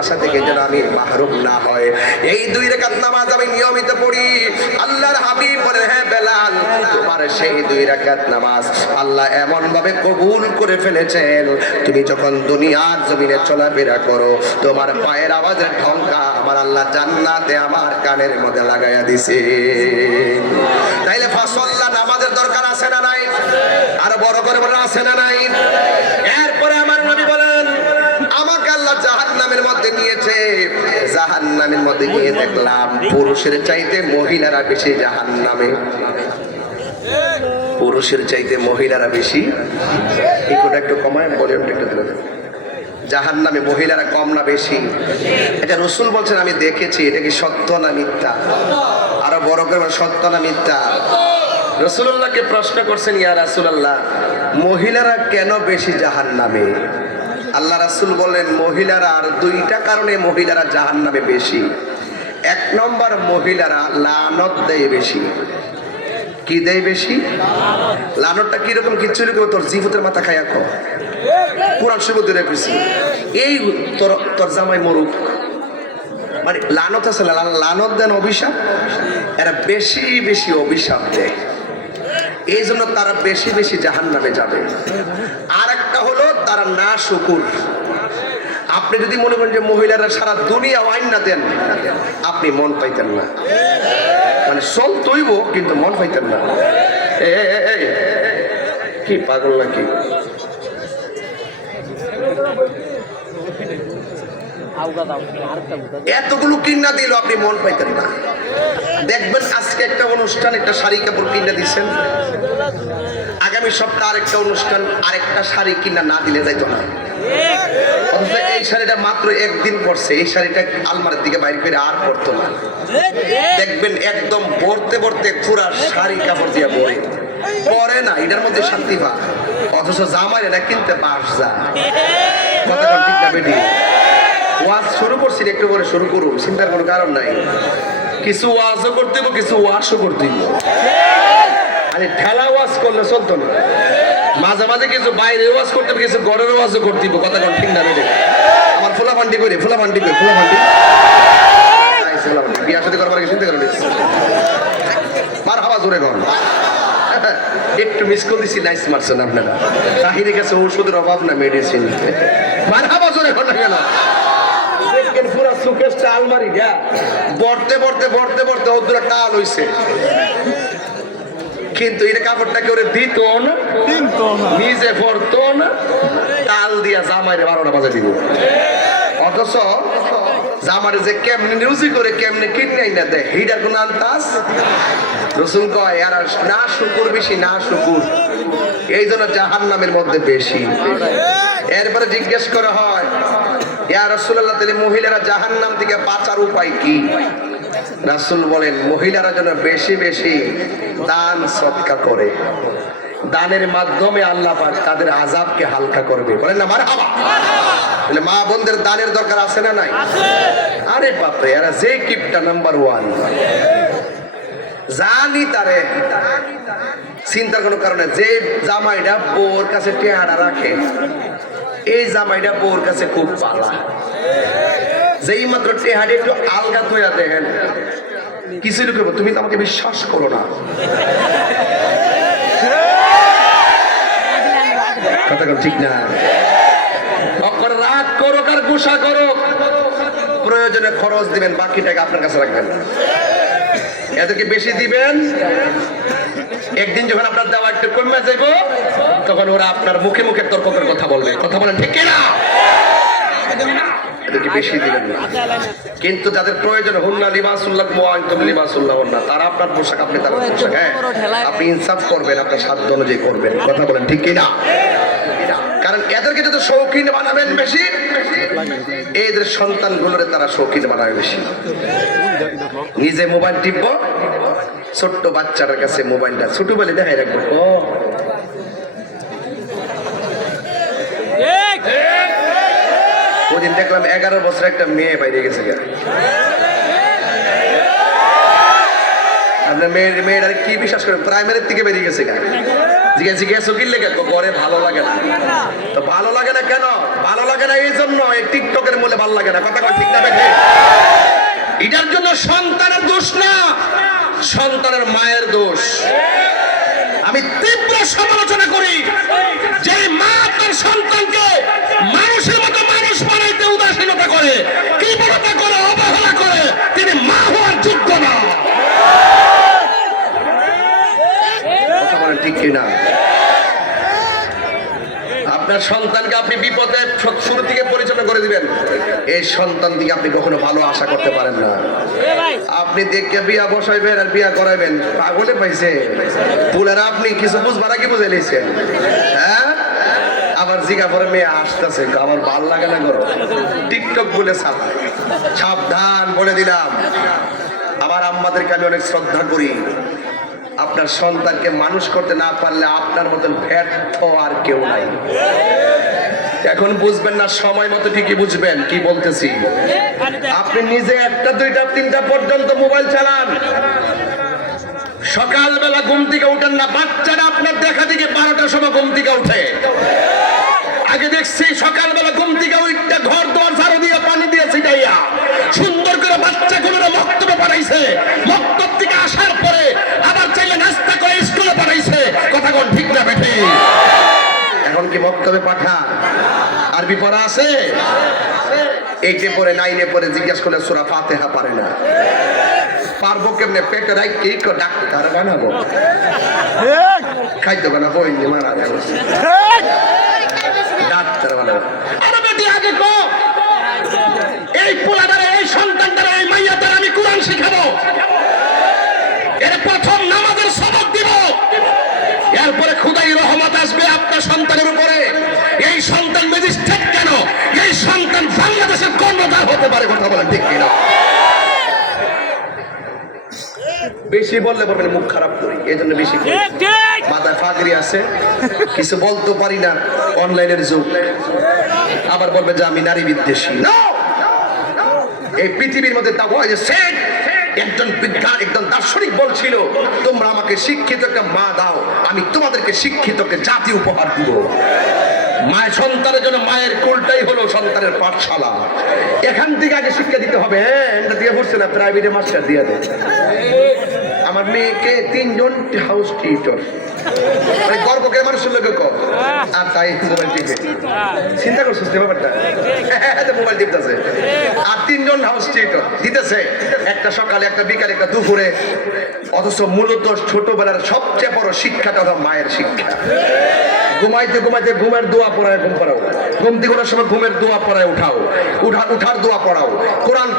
ভালোবাসা থেকে যেন আমি মাহরুম না হয়। এই দুই রেখাত নামাজ আমি নিয়মিত পড়ি। আল্লাহর হাবিব বলে হ্যাঁ বেলাল, তোমার সেই দুই রাকাত নামাজ আল্লাহ এমন ভাবে কবুল করে ফেলেছেন। তুমি যখন দুনিয়ার জমিনে চলাফেরা করো, তোমার পায়ের আওয়াজের ঢঙ্কা আমার আল্লাহ জান্নাতে আমার কানের মধ্যে লাগাইয়া দিছে। তাইলে ফাসল্লা নামাজের দরকার আছে না নাই? আর বড় করে বলে আছে না নাই? এরপরে জাহান্নামের মধ্যে গিয়ে দেখলাম, পুরুষের চাইতে মহিলারা বেশি জাহান নামে পুরুষের চাইতে মহিলারা বেশি। ইকোটা একটু কমায়, ভলিউমটা একটু দিলে। জাহান নামে মহিলারা কম না বেশি। এটা রসুল বলছেন, আমি দেখেছি, এটা কি সত্য না মিথ্যা? আরও বড় করে সত্য না মিথ্যা? রসুল্লাহকে প্রশ্ন করছেন, ইয়া রাসুলাল্লাহ, মহিলারা কেন বেশি জাহান নামে আল্লাহ রাসুল বললেন মহিলারা আর দুইটা কারণে মহিলারা জাহান নামে বেশি। এক নম্বর, মহিলারা লানত দেয় বেশি। কি দেয় বেশি? লানতটা কীরকম কিচ্ছু রকম তোর জিভতের মাথা খাইয়া কো কোরআন শিব দূরে কইছি, এই তোর তোর জামাই মরুক। মানে লানত আছে লানত দেন অভিশাপ, এরা বেশি বেশি অভিশাপ দেয়। এই জন্য তারা বেশি বেশি জাহান নামে যাবে। আর তারা না শুকুর। আপনি যদি মনে করেন যে মহিলারা সারা দুনিয়া আইন না দেন আপনি মন পাইতেন না। মানে চল তৈব কিন্তু মন পাইতেন না। কি পাগল নাকি? এতগুলো কিনা দিল আপনি মন পাইতেন না। দেখবেন আজকে একটা অনুষ্ঠান, একটা শাড়ি কাপড় কিনা দিচ্ছেন আগামী সপ্তাহ আরেকটা অনুষ্ঠান, আরেকটা শাড়ি কিনা না দিলে যাইতো না। এই শাড়িটা মাত্র একদিন পরছে, এই শাড়িটা আলমারির দিকে করে আর না। দেখবেন একদম পুরা শাড়ি কাপড় দিয়ে পরে না, এটার মধ্যে শান্তি পা অথচ জামাই এটা কিনতে পারস যা ওয়াজ শুরু করছি, একটু করে শুরু করুন, চিন্তার কোনো কারণ নাই। কিছু ওয়াজও করতে কিছু ওয়াশও করতে আরে ঠেলা ওয়াজ করলে চলতো না। মাঝে মাঝে কিছু বাইরে ওয়াজ করতে কিছু ঘরের ওয়াজও করতে কথা কোন ঠিক না বেটি আমার ফুলা ফান্ডি করে ফুলা ফান্ডি করে ফুলা ফান্ডি বিয়া সাথে করবার চিন্তা করে নিস মার হাওয়া জোরে গন একটু মিস করে দিছি নাইস মারছেন আপনারা। তাহিরের কাছে ওষুধের অভাব না মেডিসিন মার হাওয়া জোরে গন না সুকেশটা আলমারি গা বড়তে বড়তে বড়তে বড়তে ওর টাল হইছে। কিন্তু এটা কাপড়টা কেউ দিত না? নিজে পড়তো না? তাল দিয়া জামাইরে বারোটা বাজে দিব। অথচ জামারে যে কেমনে নিউজি করে কেমনে কিনে না দেয় হিটার কোন আন্তাজ রসুল কয় আর না শুকুর বেশি না শুকুর। এই জন্য জাহান নামের মধ্যে বেশি। এরপরে জিজ্ঞেস করা হয় রসুল্লাহ তাহলে মহিলারা জাহান নাম থেকে বাঁচার উপায় কি? রাসুল বলেন, মহিলারা যেন বেশি বেশি দান সৎকা করে। দানের মাধ্যমে আল্লাহ পাক তাদের আজাবকে হালকা করবে। বলেন না মার তাহলে মা বোনদের দানের দরকার আছে না নাই? আরে বাপরে, এরা যে কিপটা নাম্বার ওয়ান জানি তারে। চিন্তার কোনো কারণে যে জামাইটা বউর কাছে টেহারা রাখে, এই জামাইটা বউর কাছে খুব পালা। যেই মাত্র টেহারি একটু আলগা তৈয়া দেখেন কিছু লোক তুমি তো আমাকে বিশ্বাস করো না। ঠিক না। রাগ করো আর গুসা করো প্রয়োজনে খরচ দিবেন, বাকি টাকা আপনার কাছে রাখবেন। এদেরকে বেশি দিবেন একদিন যখন আপনার দেওয়া একটু কমে যাইব তখন ওরা আপনার মুখে মুখে তর্ক করে কথা বলবে। কথা বলেন ঠিক কিনা? বেশি দিবেন না। কিন্তু যাদের প্রয়োজন হুন্না লিবাসুল্লাহ মুআন্তুম লিবাসুল্লাহ না তারা আপনার পোশাক আপনি তার পোশাক হ্যাঁ আপনি ইনসাফ করবেন আপনার সাধ্য অনুযায়ী করবেন। কথা বলেন ঠিক কিনা? কারণ এদেরকে যত শৌখিন বানাবেন বেশি এদের সন্তানগুলোরে তারা শৌখিন বানাবে বেশি। নিজে মোবাইল টিপব ছোট্ট বাচ্চাটার কাছে মোবাইলটা ছোট বলে দেখাই রাখব। ও ওদিন দেখলাম এগারো বছর একটা মেয়ে বাইরে গেছে। আপনার মেয়ের মেয়ের কি বিশ্বাস করে প্রাইমারির থেকে বেরিয়ে গেছে গা। জিজ্ঞাসা জিজ্ঞাসা কিনলে কেন ঘরে ভালো লাগে না? তো ভালো লাগে না কেন? ভালো লাগে না এই জন্য এই টিকটকের মূলে ভালো লাগে না। কথা ঠিক না এটার জন্য সন্তানের দোষ না। সন্তানের মায়ের দোষ। আমি তীব্র সমালোচনা করি। আপনার সন্তানকে আপনি বিপদে শুরু থেকে পরিচালনা করে দিবেন। এই সন্তান দিকে আপনি কখনো ভালো আশা করতে পারেন না। আপনি দেখে বিয়া বসাইবেন আর বিয়া করাইবেন, পাগলে পাইছে। পুলেরা আপনি কিছু বুঝবার আগে বুঝে নিয়েছেন হ্যাঁ? আবার জিগা পরে মেয়ে আসতেছে আমার ভালো লাগে না করো টিকটক বলে সাবধান বলে দিলাম। আমার আম্মাদেরকে আমি অনেক শ্রদ্ধা করি। আপনার সন্তানকে মানুষ করতে না পারলে আপনার মতন ব্যর্থ আর কেউ নাই। এখন বুঝবেন না, সময় মতো ঠিকই বুঝবেন, কি বলতেছি? আপনি নিজে একটা, দুইটা, তিনটা পর্যন্ত মোবাইল চালান। সকালবেলা ঘুম থেকে উঠেন না, বাচ্চারা আপনার দেখা থেকে বারোটার সময় ঘুম থেকে উঠে। আগে দেখছি সকালবেলা ঘুম থেকে উঠতে ঘর দোয়ার ঝাড়ু দিয়ে, পানি দিয়ে ছিটাইয়া সুন্দর করে বাচ্চা গুলোর মক্তবে পাঠাইছে। মক্তব কথা ঠিক না বেঠে? এখন কি মক্তবে পাঠা আরবি পড়া আছে? এইটে পরে নাইনে পরে জিজ্ঞাসা করলে সুরা ফাতেহা পারে না। পারব কেমনে? পেটে রাই কি ডাক্তার বানাবো বানাবো মারা যাব ডাক্তার বানাবো। আরে বেটি, আগে কো। এই পোলাদারে এই সন্তানদারে এই মাইয়াদারে আমি কোরআন শিখাবো। এর প্রথম নামাজের হতে পারে কথা বলেন ঠিক কিনা? বেশি বললে বলবেন মুখ খারাপ করি এই জন্য বেশি মাথায় ফাগরি আছে কিছু বলতে পারি না অনলাইনের যুগ। আবার বলবে যে আমি নারী বিদ্বেষী। No! এই পৃথিবীর মধ্যে তা হয় যে একজন বিজ্ঞান একজন দার্শনিক বলছিল তোমরা আমাকে শিক্ষিত একটা মা দাও আমি তোমাদেরকে শিক্ষিতকে জাতি উপহার দিব। মায়ের সন্তানের জন্য মায়ের কোলটাই হলো সন্তানের পাঠশালা। এখান থেকে আগে শিক্ষা দিতে হবে। হ্যাঁ এটা দিয়ে পড়ছে না প্রাইভেটে মাস্টার দিয়ে দেয় আমার মেয়েকে তিনজন হাউস মানে গর্বকে মানুষের লোকে কম। আর তাই মোবাইল টিপে। চিন্তা করছিস ব্যাপারটা? হ্যাঁ, মোবাইল টিপতেছে আর তিনজন হাউস টিউটর দিতেছে। একটা সকালে একটা বিকালে একটা দুপুরে। অথচ মূলত ছোটবেলার সবচেয়ে বড় শিক্ষাটা হলো মায়ের শিক্ষা। ঘুমাইতে ঘুমাইতে ঘুমের দোয়া পড়ায় ঘুম পড়াও। ঘুম থেকে সময় ঘুমের দোয়া পড়ায় উঠাও। উঠা উঠার দোয়া পড়াও। কোরআন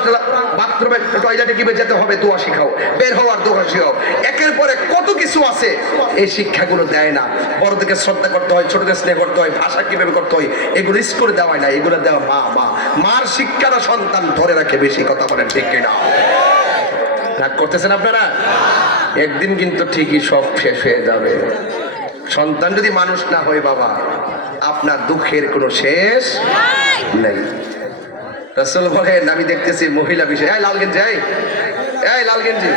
বাথরুমে টয়লেটে কীভাবে যেতে হবে দোয়া শিখাও। বের হওয়ার দোয়া শিখাও। একের পরে কত কিছু আছে এই শিক্ষাগুলো দেয় না। বড়দেরকে শ্রদ্ধা করতে হয় ছোটদের স্নেহ করতে হয়, ভাষা কীভাবে করতে হয়, এগুলো স্কুলে দেওয়া না, এগুলো দেওয়া মা মা। মার শিক্ষাটা সন্তান ধরে রাখে, বেশি কথা বলেন, ঠিক কিনা? রাগ করতেছেন আপনারা? একদিন কিন্তু ঠিকই সব শেষ হয়ে যাবে। সন্তান যদি মানুষ না হয় বাবা, আপনার দুঃখের কোনো শেষ নেই। রসল বলেন, আমি দেখতেছি মহিলা বিষয় এই লাল গেঞ্জি এই লাল গেঞ্জি।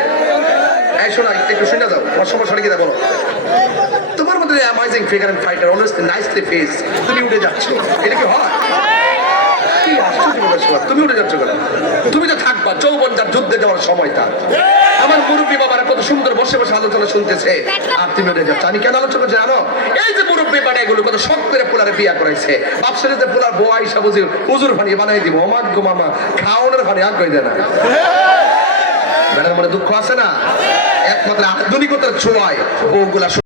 তোমার মধ্যে amazing figure and fighter always nicely face তুমি উঠে যাচ্ছ। এটা কি হয়? তুমি উঠে যাচ্ছ কেন? তুমি তো থাকবা, যৌবন যার যুদ্ধে যাওয়ার সময় আমার মুরব্বী বাবারা কত সুন্দর বসে বসে আলোচনা শুনতেছে, আর তুমি উঠে যাচ্ছ। আমি কেন আলোচনা জানো? এই যে মুরব্বী বাড়া এগুলো কত শখ করে পোলারে বিয়া করাইছে। বাপসারে যে পোলার বউ আইসা বুঝি হুজুর ভানি বানাই দিব। অমাক গো মামা, খাওয়ানোর ভানি আগ দেয় না। মনে দুঃখ আছে না? একমাত্র আধুনিকতার ছোঁয়ায় বউগুলা